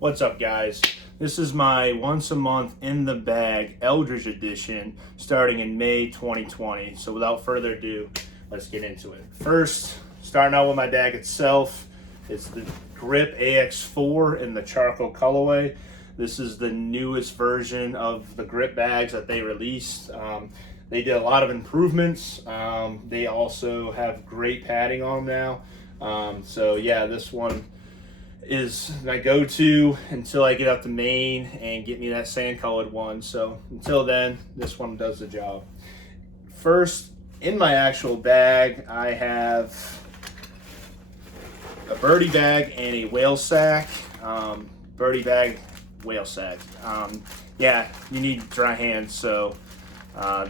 What's up, guys? This is my once a month in the bag Eldridge edition starting in May 2020. So without further ado, let's get into it. First, starting out with my bag itself, it's the Grip AX4 in the charcoal colorway. This is the newest version of the grip bags that they released. They did a lot of improvements. They also have great padding on them now. So yeah, this one is my go-to until I get up to Maine and get me that sand-colored one. So until then, this one does the job. First, in my actual bag, I have a birdie bag and a whale sack. Birdie bag, whale sack. Yeah, you need dry hands, so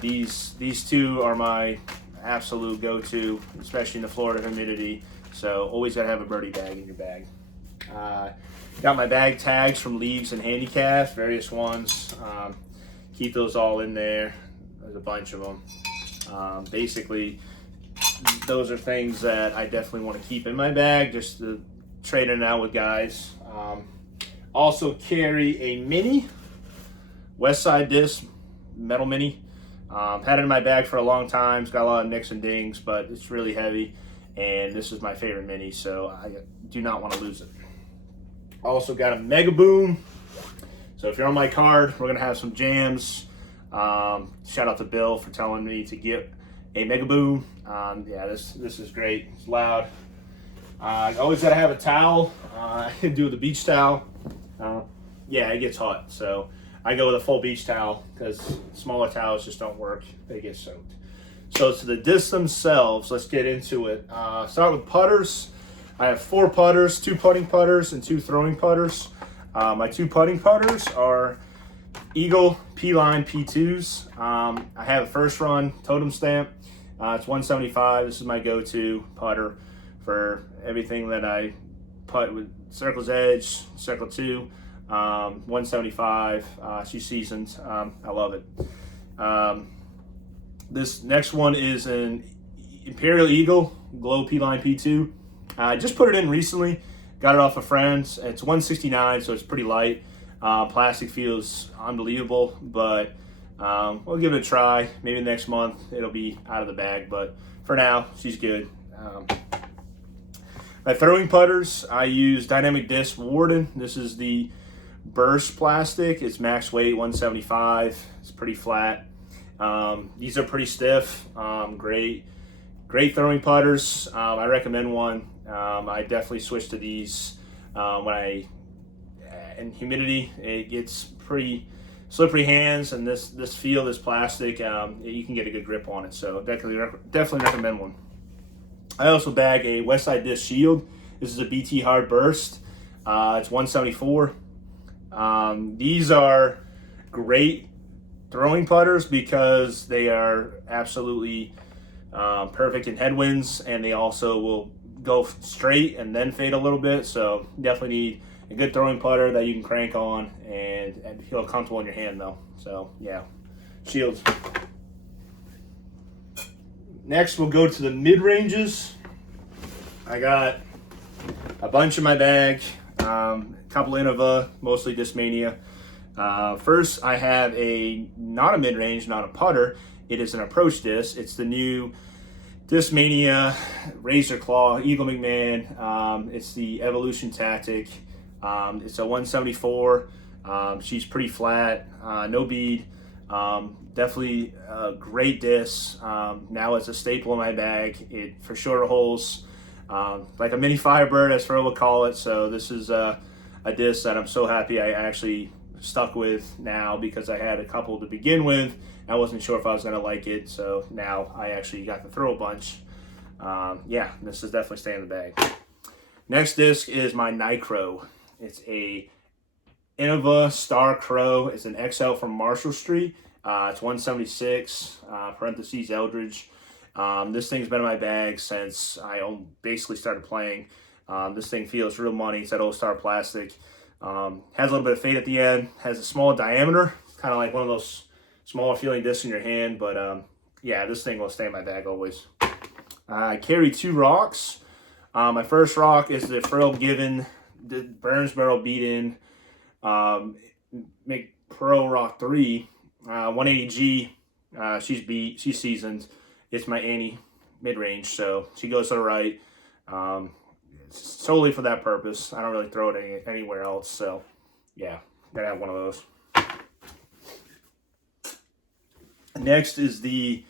these two are my absolute go-to, especially in the Florida humidity. So always gotta have a birdie bag in your bag. Got my bag tags from Leagues and Handicaps, various ones. Keep those all in there. There's a bunch of them. Basically, those are things that I definitely want to keep in my bag just to trade it out with guys. Also carry a mini West Side disc, metal mini. Had it in my bag for a long time. It's got a lot of nicks and dings, but it's really heavy. And this is my favorite mini, so I do not want to lose it. Also got a Mega Boom. So if you're on my card, we're gonna have some jams. Shout out to Bill for telling me to get a Mega Boom. Yeah, this is great. It's loud. I always gotta have a towel. I can do the beach towel. Yeah, it gets hot, so I go with a full beach towel because smaller towels just don't work. They get soaked. So to the discs themselves, let's get into it. Start with putters. I have 4 putters, 2 putting putters and 2 throwing putters. My 2 putting putters are Eagle P-Line P2s. I have a first run totem stamp. It's 175. This is my go-to putter for everything that I putt with. Circle's Edge, Circle 2, 175. She's seasoned. I love it. This next one is an Imperial Eagle Glow P-Line P2. I just put it in recently, got it off of friends. It's 169, so it's pretty light. Plastic feels unbelievable, but we'll give it a try. Maybe next month it'll be out of the bag, but for now, she's good. My throwing putters, I use Dynamic Disc Warden. This is the burst plastic. It's max weight, 175. It's pretty flat. These are pretty stiff. Great throwing putters. I recommend one. I definitely switch to these when in humidity it gets pretty slippery hands, and this feel, this plastic, you can get a good grip on it. So definitely recommend one. I also bag a West Side Disc Shield. This is a BT Hard Burst. It's 174. These are great throwing putters because they are absolutely perfect in headwinds, and they also will go straight and then fade a little bit. So definitely need a good throwing putter that you can crank on and feel comfortable in your hand though. So yeah, shields. Next we'll go to the mid-ranges. I got a bunch in my bag, a couple Innova, mostly Discmania. First I have not a mid-range, not a putter. It is an approach disc. It's the new Discmania Razor Claw Eagle McMahon. It's the Evolution Tactic. It's a 174. She's pretty flat, no bead. Definitely a great disc. Now it's a staple in my bag. For shorter holes, like a mini Firebird, as Fro will call it. So this is a disc that I'm so happy I actually stuck with now, because I had a couple to begin with. I wasn't sure if I was going to like it, so now I actually got to throw a bunch. Yeah, this is definitely staying in the bag. Next disc is my Nitro. It's a Innova Star Crow. It's an XL from Marshall Street. It's 176, parentheses Eldridge. This thing's been in my bag since I basically started playing. This thing feels real money. It's that old Star plastic. Has a little bit of fade at the end. Has a small diameter, kind of like one of those smaller feeling discs in your hand. But yeah, this thing will stay in my bag always. I carry 2 rocks. My first rock is the Frill Given, the Burns Barrel Beat-In Make Pro Rock 3, 180G. She's seasoned. It's my Annie mid-range, so she goes to the right. Solely for that purpose. I don't really throw it anywhere else, so yeah, gotta have one of those. Next is the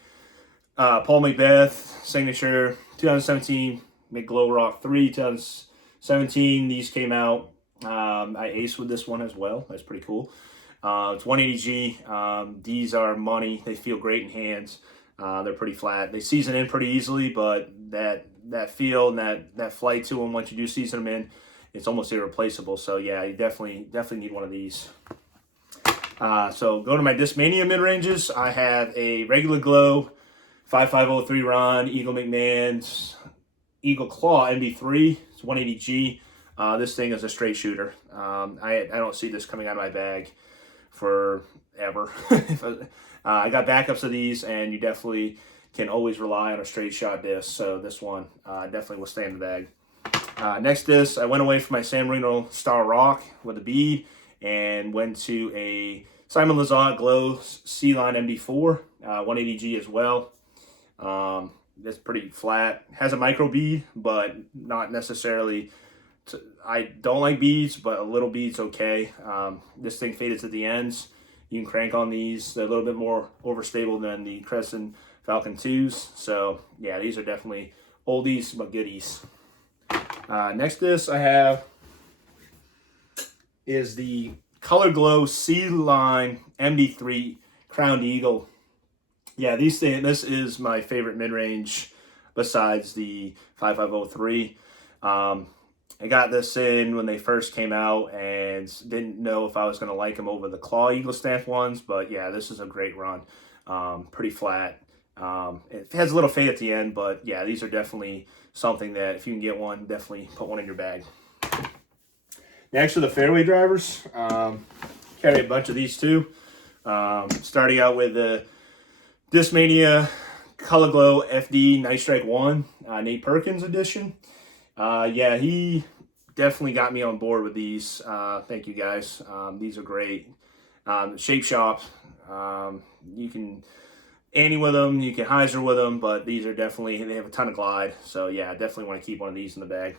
Paul Macbeth signature 2017 McGlow Rock 3 2017. These came out. I aced with this one as well. That's pretty cool. It's 180G. These are money. They feel great in hands. They're pretty flat. They season in pretty easily, but that feel and that flight to them once you do season them in, it's almost irreplaceable. So yeah, you definitely need one of these. So go to my Discmania mid-ranges. I have a regular glow 5503 Ron, Eagle McMahon's Eagle Claw MD3. It's 180G. This thing is a straight shooter. I don't see this coming out of my bag forever. I got backups of these, and you definitely can always rely on a straight shot disc. So this one definitely will stay in the bag. Next disc, I went away from my San Marino Star Rock with a bead and went to a Simon Lizotte Glow C-Line MD4, 180G as well. It's pretty flat. Has a micro bead, but not necessarily. I don't like beads, but a little bead's okay. This thing faded to the ends. You can crank on these. They're a little bit more overstable than the Crescent Falcon 2s. So yeah, these are definitely oldies but goodies. Next disc I have is the Color Glow C-Line MD3 Crowned Eagle. Yeah, this is my favorite mid-range besides the 5503. I got this in when they first came out and didn't know if I was going to like them over the Claw Eagle Stamp ones, but yeah, this is a great run. Pretty flat. It has a little fade at the end, but yeah, these are definitely something that if you can get one, definitely put one in your bag. Next are the fairway drivers. Carry a bunch of these too. Starting out with the Discmania Color Glow FD Night Strike 1, Nate Perkins edition. Yeah, he definitely got me on board with these. Thank you guys. These are great. Shape Shop. You can Annie with them, you can hyzer with them, but these are definitely, they have a ton of glide. So yeah, I definitely want to keep one of these in the bag.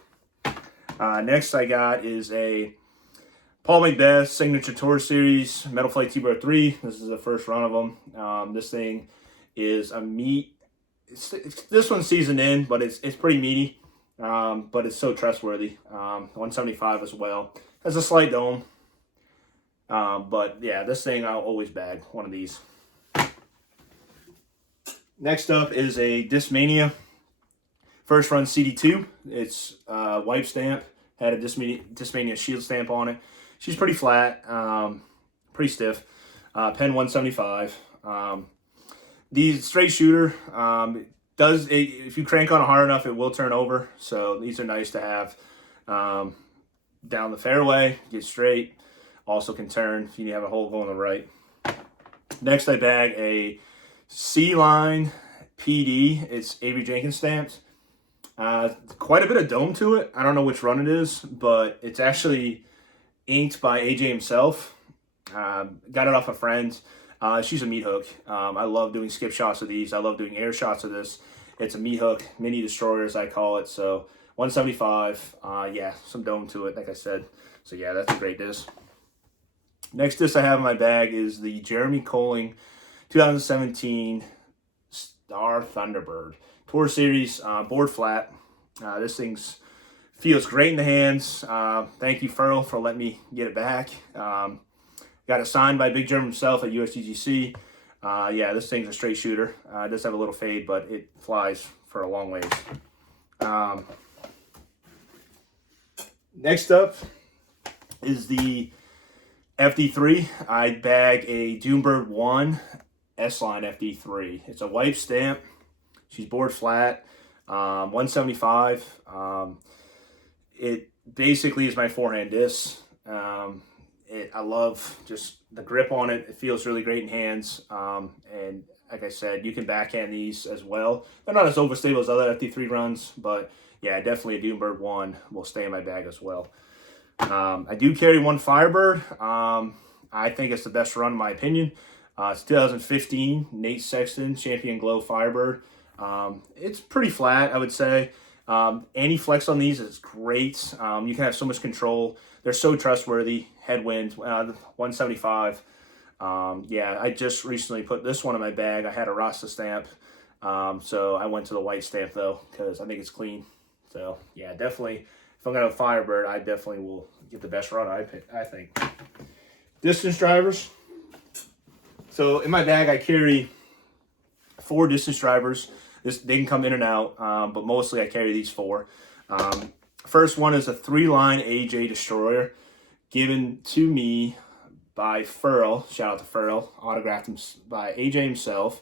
Next I got is a Paul Macbeth Signature Tour Series Metal Flight T-Bar 3. This is the first run of them. This thing is a meat. This one's seasoned in, but it's pretty meaty. But it's so trustworthy. 175 as well. Has a slight dome. But yeah, this thing I'll always bag one of these. Next up is a Discmania first run CD2. It's wipe stamp. Had a Discmania shield stamp on it. She's pretty flat, pretty stiff. Pen 175. These straight shooter. If you crank on it hard enough, it will turn over. So these are nice to have down the fairway, get straight. Also can turn if you have a hole going to the right. Next, I bag a C-Line PD. It's Avery Jenkins stamped. Quite a bit of dome to it. I don't know which run it is, but it's actually inked by AJ himself. Got it off a friend. She's a meat hook. I love doing skip shots of these. I love doing air shots of this. It's a meat hook, mini destroyer as I call it. So 175. Yeah, some dome to it, like I said. So yeah, that's a great disc. Next disc I have in my bag is the Jeremy Colling 2017 Star Thunderbird Tour Series board flat. This thing feels great in the hands. Thank you, Furl, for letting me get it back. Got it signed by Big Germ himself at USDGC. Yeah, this thing's a straight shooter. It does have a little fade, but it flies for a long ways. Next up is the FD3. I bag a Doombird 1 S-Line FD3. It's a wipe stamp. She's board flat. 175. It basically is my forehand disc. I love just the grip on it. It feels really great in hands. And like I said, you can backhand these as well. They're not as overstable as other FD3 runs, but yeah, definitely a Doombird 1 will stay in my bag as well. I do carry one Firebird. I think it's the best run in my opinion. It's 2015 Nate Sexton Champion Glow Firebird. It's pretty flat, I would say. Any flex on these is great. You can have so much control. They're so trustworthy. Headwind, 175. Yeah, I just recently put this one in my bag. I had a Rasta stamp. So I went to the white stamp though, because I think it's clean. So yeah, definitely, if I'm going to have Firebird, I definitely will get the best run, I think. Distance drivers. So in my bag, I carry 4 distance drivers. They can come in and out, but mostly I carry these 4. First one is a 3-line AJ Destroyer given to me by Furl. Shout out to Furl. Autographed by AJ himself.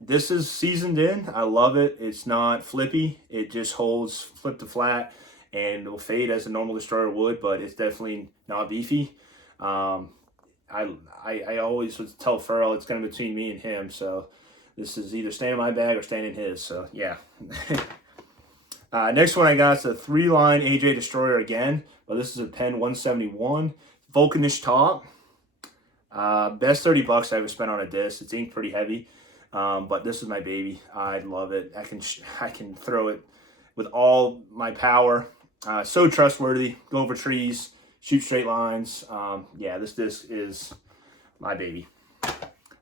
This is seasoned in. I love it. It's not flippy. It just holds flip to flat and it will fade as a normal Destroyer would, but it's definitely not beefy. I always would tell Furl it's kind of between me and him, so this is either staying in my bag or staying in his, so yeah. Next one I got is a 3-line AJ Destroyer again, but this is a Pen 171. Vulcanish top. Best $30 I ever spent on a disc. It's inked pretty heavy, but this is my baby. I love it. I can throw it with all my power. So trustworthy. Go over trees, shoot straight lines. Yeah, this disc is my baby.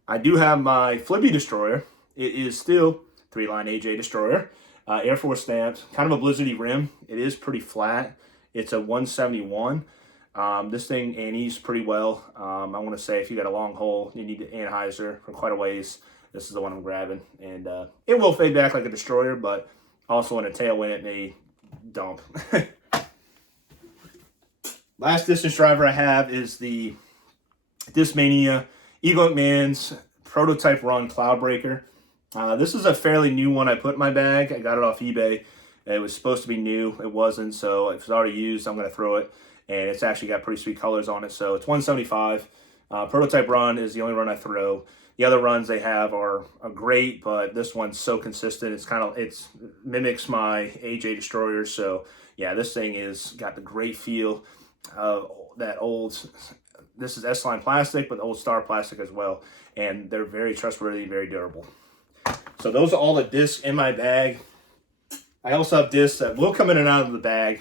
I do have my Flippy Destroyer. It is still 3-line AJ Destroyer. Air Force stamped, kind of a blizzardy rim. It is pretty flat. It's a 171. This thing annies pretty well. I want to say if you got a long hole, you need the anhyzer for quite a ways. This is the one I'm grabbing. And it will fade back like a Destroyer, but also in a tailwind it may dump. Last distance driver I have is the Discmania Eagle Man's Prototype Run Cloudbreaker. This is a fairly new one I put in my bag. I got it off eBay. It was supposed to be new. It wasn't, so if it's already used, I'm going to throw it. And it's actually got pretty sweet colors on it, so it's 175. Prototype Run is the only run I throw. The other runs they have are great, but this one's so consistent. It mimics my AJ Destroyers. So yeah, this thing is got the great feel of that old. This is S-line plastic, but the old Star plastic as well, and they're very trustworthy, very durable. So those are all the discs in my bag. I also have discs that will come in and out of the bag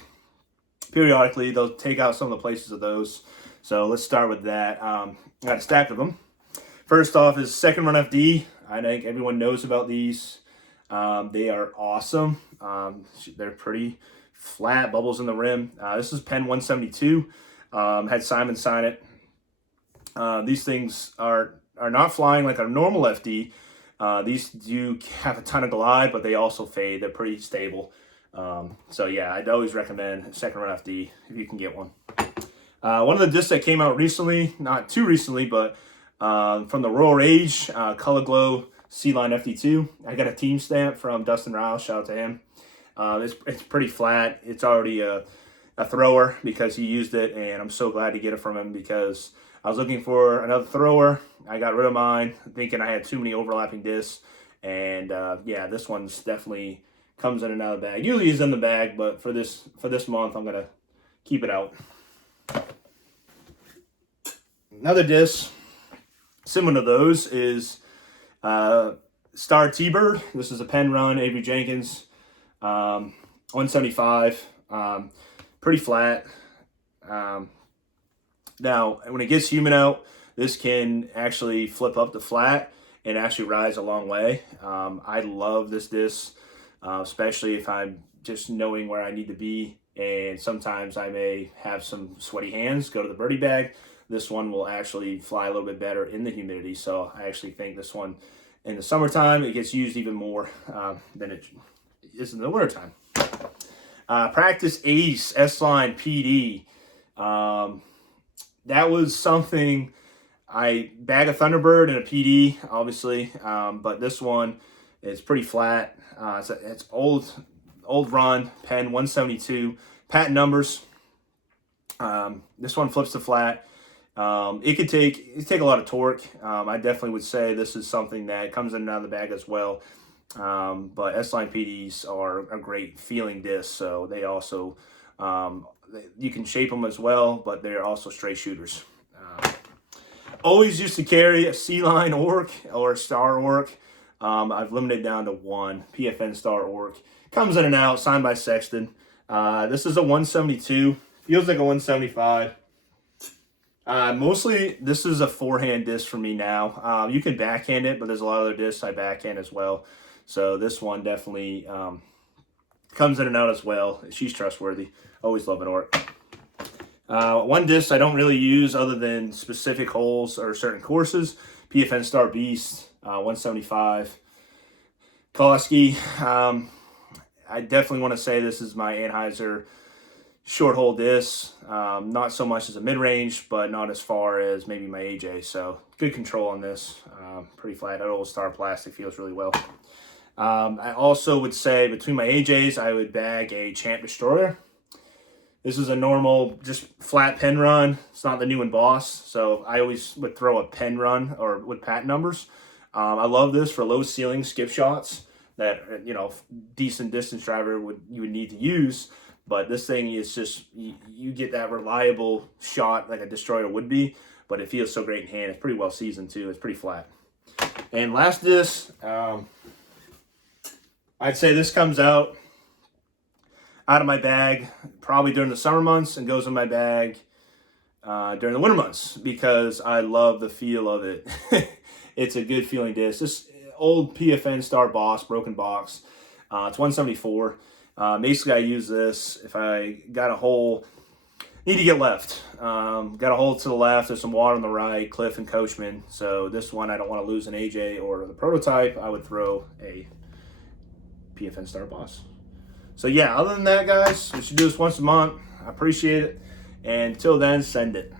periodically. They'll take out some of the places of those. So let's start with that. I got a stack of them. First off is Second Run FD. I think everyone knows about these. They are awesome. They're pretty flat, bubbles in the rim. This is Pen 172. Had Simon sign it. These things are not flying like a normal FD. These do have a ton of glide, but they also fade. They're pretty stable. So yeah, I'd always recommend Second Run FD if you can get one. One of the discs that came out recently, not too recently, but from the Royal Rage Color Glow C-Line FD2. I got a team stamp from Dustin Riles. Shout out to him. It's pretty flat. It's already a thrower because he used it, and I'm so glad to get it from him because I was looking for another thrower. I got rid of mine, thinking I had too many overlapping discs. And yeah, this one's definitely comes in and out of the bag. Usually is in the bag, but for this month, I'm going to keep it out. Another disc, similar to those, is Star T-Bird. This is a pen run, Avery Jenkins, 175, pretty flat. Now, when it gets humid out, this can actually flip up to flat and actually rise a long way. I love this disc, especially if I'm just knowing where I need to be, and sometimes I may have some sweaty hands, go to the birdie bag. This one will actually fly a little bit better in the humidity, so I actually think this one, in the summertime, it gets used even more than it is in the wintertime. Practice Ace S-Line PD. That was something I bag a Thunderbird and a PD, obviously, but this one is pretty flat. It's old run, pen 172, patent numbers. This one flips to flat. It could take a lot of torque. I definitely would say this is something that comes in and out of the bag as well. But S-Line PDs are a great feeling disc, so they also You can shape them as well, but they're also straight shooters. Always used to carry a C-line Orc or a Star Orc. I've limited down to one PFN Star Orc. Comes in and out, signed by Sexton. This is a 172. Feels like a 175. Mostly, this is a forehand disc for me now. You can backhand it, but there's a lot of other discs I backhand as well. So this one definitely comes in and out as well. She's trustworthy. Always love an Orc. One disc I don't really use other than specific holes or certain courses. PFN Star Beast, 175. Koski. I definitely want to say this is my Anheuser short hole disc. Not so much as a mid-range, but not as far as maybe my AJ. So good control on this. Pretty flat. That old Star plastic feels really well. I also would say between my AJs, I would bag a Champ Destroyer. This is a normal, just flat pen run. It's not the new and Boss, so I always would throw a pen run or with patent numbers. I love this for low ceiling skip shots that, you know, decent distance driver you would need to use. But this thing is just, you get that reliable shot like a Destroyer would be, but it feels so great in hand. It's pretty well seasoned too. It's pretty flat. And last disc, I'd say this comes out of my bag probably during the summer months and goes in my bag during the winter months because I love the feel of it. It's a good feeling disc. This old PFN Star Boss broken box. It's 174. Basically, I use this if I got a hole, need to get left. Got a hole to the left, there's some water on the right, Cliff and Coachman. So this one, I don't want to lose an AJ or the prototype. I would throw a PFN Star Boss. So yeah, other than that, guys, we should do this once a month. I appreciate it. And until then, send it.